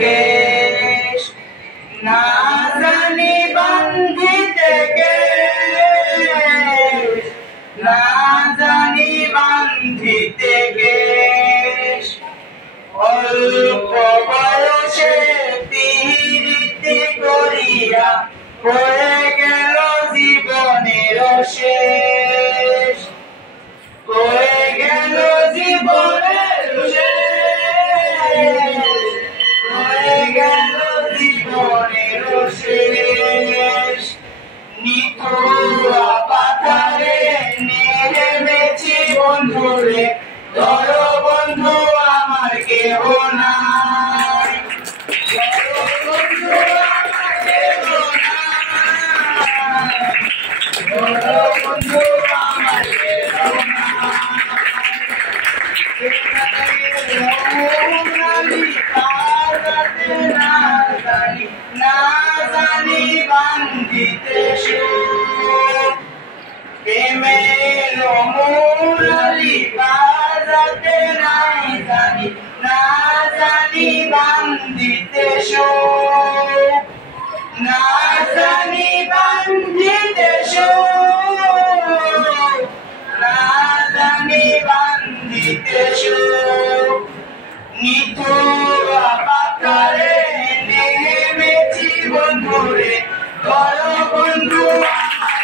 কেশ না জানি বান্ধিতে কেশ না জানি বান্ধিতে কেশ অল্প বয়সে পিরিতি করিয়া হয়ে গেল জীবনের শেষ হয়ে গেল জীবনের শেষ হয়ে গেল জীবনের শেষ নিথুয়া পাথারে নেমেছি বন্ধুরে ধরো বন্ধু আমার কেহ নাই ধরো বন্ধু আমার কেহ নাই ধরো বন্ধু আমার কেহ নাই না জানি বান্ধিতে সুখ প্রেমের মুরালি বাজাতে নাই জানি না জানি বান্ধিতে সুখ না জানি বান্ধিতে সুখ না জানি বান্ধিতে সুখ নিথুয়া পাথারে নেমেছি বন্ধুরে ধরো বন্ধু আমার